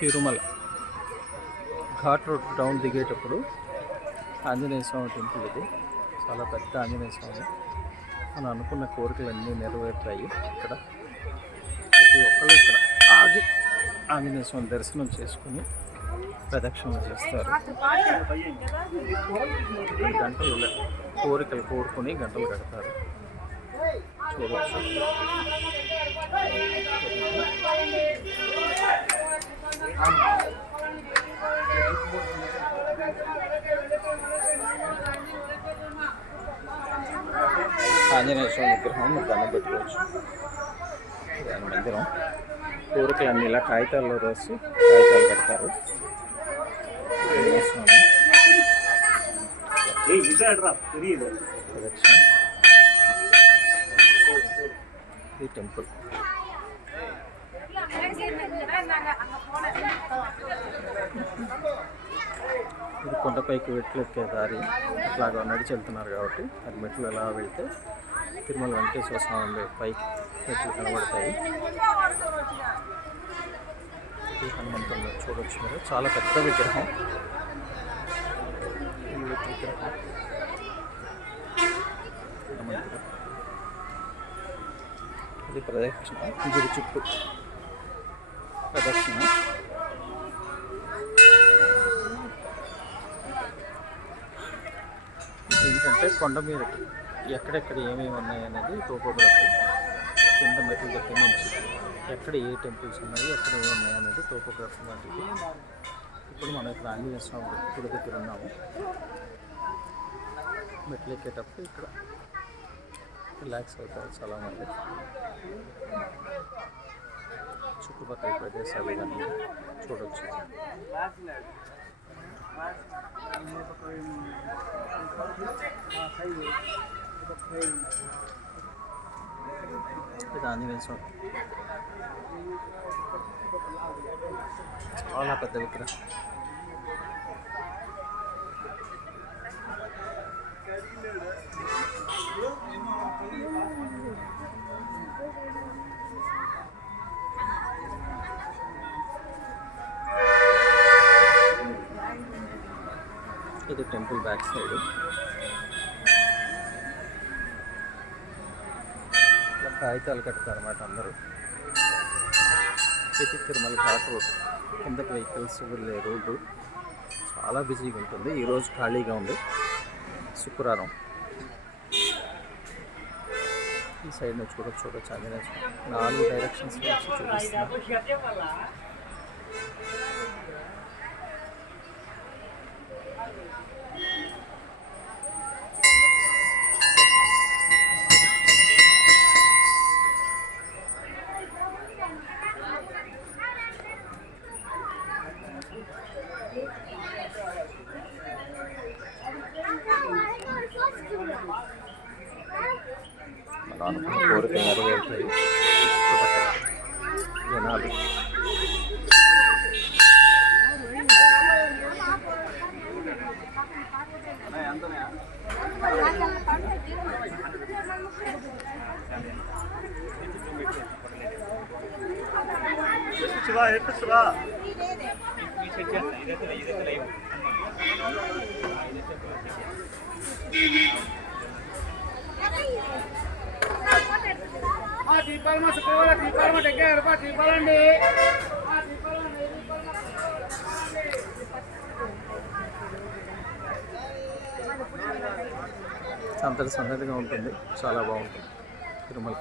Tirumala ghat road down దిగేటప్పుడు ఆంజనేయ స్వామి temple ఇది. చాలా పెద్ద ఆంజనేయ స్వామి. మనం అనుకున్న కోరికలన్నీ నెరవేరుతాయి. ఇక్కడ ప్రతి ఒక్కరు ఇక్కడ ఆగి ఆంజనేయ స్వామి దర్శనం చేసుకుని ప్రదక్షిణలు చేస్తారు. గంటలు కోరికలు కోరుకొని గంటలు కడతారు. చూడవచ్చు. ఆంజనేయ స్వామి విగ్రహం దండం పెట్టుకోవచ్చు. మందిరం కోరికలన్నీ ఇలా కాగితాల్లో రాసి కాగితాలు కడతారు. ఈ టెంపుల్ ఇది కొండపైకి మెట్లు ఎక్కే దారి. అట్లాగా నడిచి వెళ్తున్నారు కాబట్టి అది మెట్లు ఎలా వెళ్తే తిరుమల వెంకటేశ్వర స్వామి పైకి మెట్లు కనబడతాయి. ఈ హనుమంతుని చూడవచ్చు మీరు. చాలా పెద్ద విగ్రహం. హనుమంతుడు. ఇది ప్రదక్షిణ. గుడి చుట్టూ ప్రదక్షిణ. ఏంటంటే కొండ మీద ఎక్కడెక్కడ ఏమేమి ఉన్నాయి అనేది టోపోగ్రఫీ. కింద మెట్ల దగ్గర నుంచి ఎక్కడ ఏ టెంపుల్స్ ఉన్నాయి, ఎక్కడ ఏమి ఉన్నాయి అనేది టోపోగ్రఫీ లాంటిది. ఇప్పుడు మనం ఇక్కడ ఆంజనేయ స్వామి గుడి దగ్గర ఉన్నాము. మెట్లు ఎక్కేటప్పుడు ఇక్కడ రిలాక్స్ అవుతారు చాలామంది. చుట్టుపక్కల ప్రదేశాలు ఇవన్నీ చూడవచ్చు. ఇది ఆంజనేయ స్వామి. చాలా పెద్ద విగ్రహం. ఇది టెంపుల్ బ్యాక్ సైడ్. ఇలా కాగితాలు కడతారు అన్నమాట అందరూ. ఇది తిరుమల ఘాట్ రోడ్. కిందకి వెహికల్స్ వెళ్ళే రోడ్డు చాలా బిజీగా ఉంటుంది. ఈరోజు ఖాళీగా ఉంది, శుక్రవారం. ఈ సైడ్ నుంచి చూడొచ్చు ఆంజనేయ స్వామి. 4 డైరెక్షన్స్ నుంచి చూపిస్తున్నారు. మనం అనుకున్న కోరికలు నెరవేరుతాయి. జనాలు అంతటి సందడిగా ఉంటుంది. చాలా బాగుంటుంది తిరుమల.